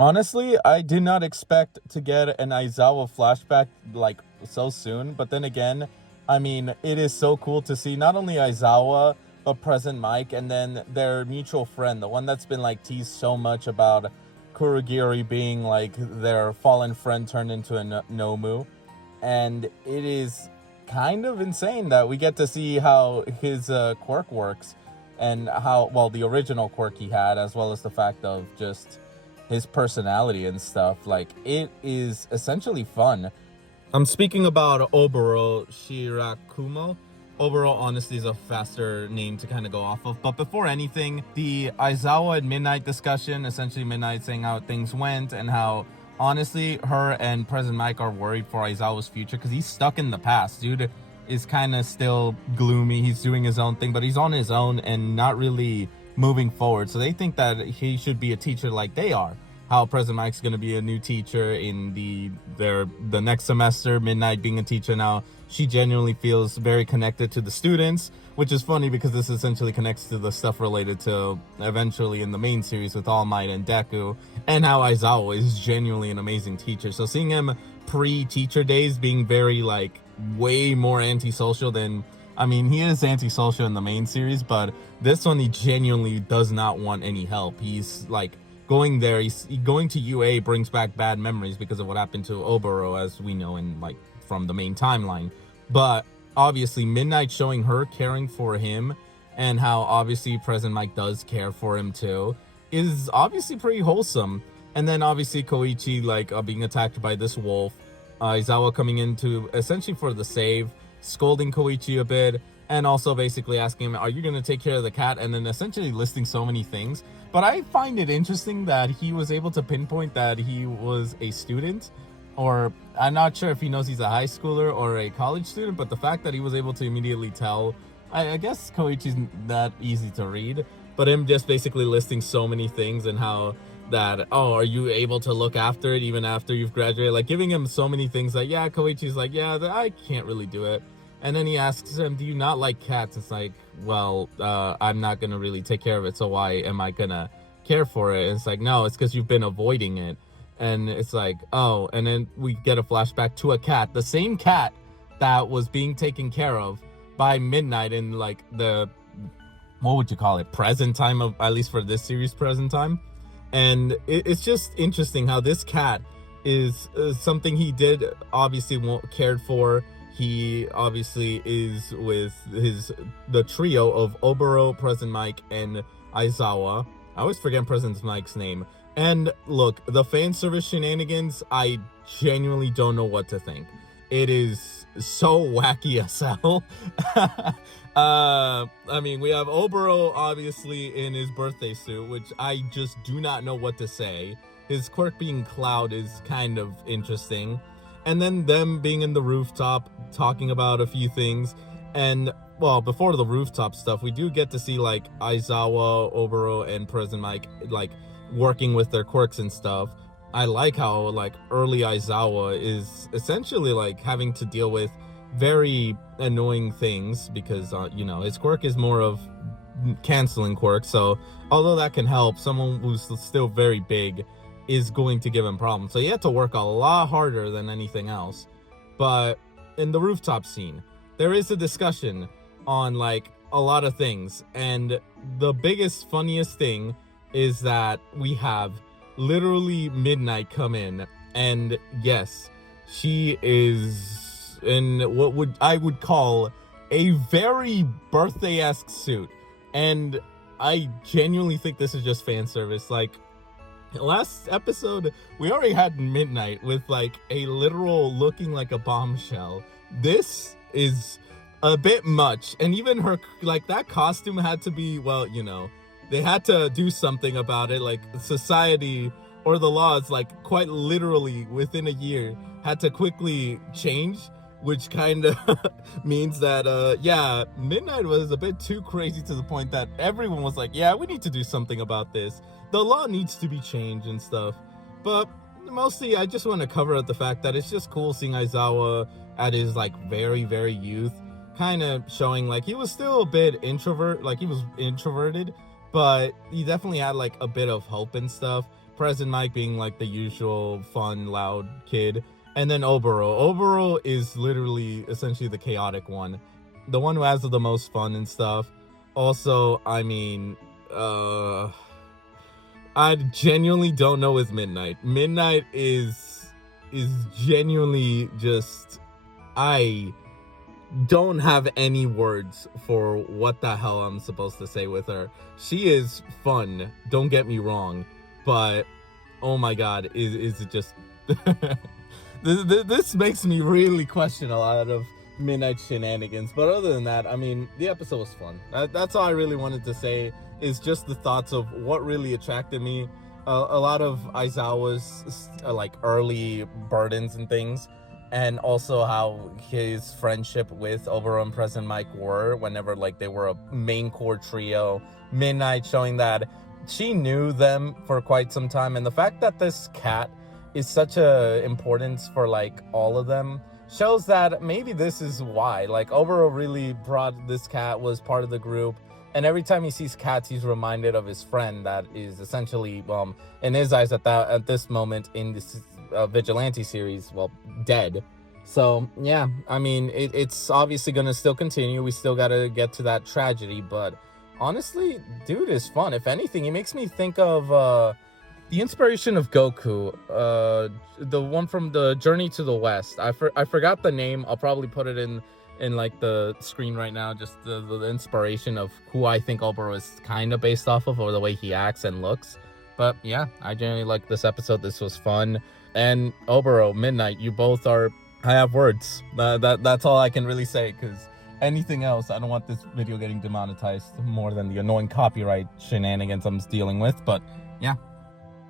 Honestly, I did not expect to get an Aizawa flashback like so soon, but then again, I mean, it is so cool to see not only Aizawa but present Mike and then their mutual friend, the one that's been like teased so much about Kurogiri being like their fallen friend turned into a Nomu. And it is kind of insane that we get to see how his quirk works and how well the original quirk he had, as well as the fact of just his personality and stuff. Like, it is essentially fun. I'm speaking about Oboro Shirakumo. Oboro, honestly, is a faster name to kind of go off of. But before anything, the Aizawa and Midnight discussion, essentially Midnight saying how things went and how, honestly, her and President Mike are worried for Aizawa's future because he's stuck in the past. Dude is kind of still gloomy. He's doing his own thing, but he's on his own and not really moving forward. So they think that he should be a teacher like they are. How President Mike's going to be a new teacher in the next semester, Midnight being a teacher now. She genuinely feels very connected to the students, which is funny because this essentially connects to the stuff related to eventually in the main series with All Might and Deku, and how Aizawa is genuinely an amazing teacher. So seeing him pre-teacher days being very like way more antisocial than, I mean, he is antisocial in the main series, but this one he genuinely does not want any help. He's like going there, he's going to UA brings back bad memories because of what happened to Oboro, as we know in like from the main timeline. But obviously Midnight showing her caring for him and how obviously President Mike does care for him too is obviously pretty wholesome. And then obviously Koichi like being attacked by this wolf, Aizawa coming into essentially for the save, scolding Koichi a bit, and also basically asking him, are you going to take care of the cat? And then essentially listing so many things. But I find it interesting that he was able to pinpoint that he was a student, or I'm not sure if he knows he's a high schooler or a college student, but the fact that he was able to immediately tell, I guess Koichi's not easy to read, but him just basically listing so many things and how that, oh, are you able to look after it even after you've graduated? Like giving him so many things like, yeah, Koichi's like, yeah, I can't really do it. And then he asks him, do you not like cats? It's like, well, I'm not going to really take care of it, so why am I going to care for it? And it's like, no, it's because you've been avoiding it. And it's like, oh, and then we get a flashback to a cat, the same cat that was being taken care of by Midnight in like the, what would you call it, present time of, at least for this series, present time. And it's just interesting how this cat is something he did obviously cared for. He obviously is with the trio of Oboro, President Mike, and Aizawa. I always forget President Mike's name. And look, the fan service shenanigans, I genuinely don't know what to think. It is so wacky as hell. I mean, we have Oboro obviously in his birthday suit, which I just do not know what to say. His quirk being Cloud is kind of interesting. And then them being in the rooftop talking about a few things. And well, before the rooftop stuff, we do get to see like Aizawa, Oboro, and President Mike like working with their quirks and stuff. I like how like early Aizawa is essentially like having to deal with very annoying things because you know, his quirk is more of canceling quirks. So although that can help, someone who's still very big is going to give him problems. So he had to work a lot harder than anything else. But in the rooftop scene, there is a discussion on like a lot of things. And the biggest, funniest thing is that we have literally Midnight come in. And yes, she is in what I would call a very birthday-esque suit. And I genuinely think this is just fan service. Like, last episode, we already had Midnight with like a literal looking like a bombshell. This is a bit much. And even her, like that costume had to be, well, you know, they had to do something about it. Like society or the laws, like quite literally within a year, had to quickly change, which kind of means that, yeah, Midnight was a bit too crazy to the point that everyone was like, yeah, we need to do something about this. The law needs to be changed and stuff. But mostly, I just want to cover up the fact that it's just cool seeing Aizawa at his, like, very, very youth, kind of showing, like, he was still a bit he was introverted, but he definitely had, like, a bit of hope and stuff. President Mike being like the usual fun, loud kid, and then Oboro. Oboro is literally essentially the chaotic one, the one who has the most fun and stuff. Also, I mean, I genuinely don't know with Midnight. Midnight is genuinely just, I don't have any words for what the hell I'm supposed to say with her. She is fun, don't get me wrong, but oh my god, is it just this makes me really question a lot of Midnight shenanigans. But other than that, I mean, the episode was fun. That's all I really wanted to say, is just the thoughts of what really attracted me. A lot of Aizawa's like early burdens and things, and also how his friendship with Oboro and President Mike were whenever like they were a main core trio. Midnight showing that she knew them for quite some time, and the fact that this cat is such a importance for like all of them shows that maybe this is why like Oboro really brought this cat, was part of the group, and every time he sees cats he's reminded of his friend that is essentially in his eyes at this moment in this Vigilante series, well, dead. So yeah, I mean, it's obviously gonna still continue. We still gotta get to that tragedy, but honestly, dude is fun. If anything, he makes me think of the inspiration of Goku, the one from the Journey to the West. I forgot the name. I'll probably put it in like the screen right now, just the inspiration of who I think Oboro is kind of based off of, or the way he acts and looks. But yeah, I genuinely like this episode. This was fun. And Oboro, Midnight, you both are, I have words. That's all I can really say, because anything else, I don't want this video getting demonetized more than the annoying copyright shenanigans I'm dealing with. But yeah,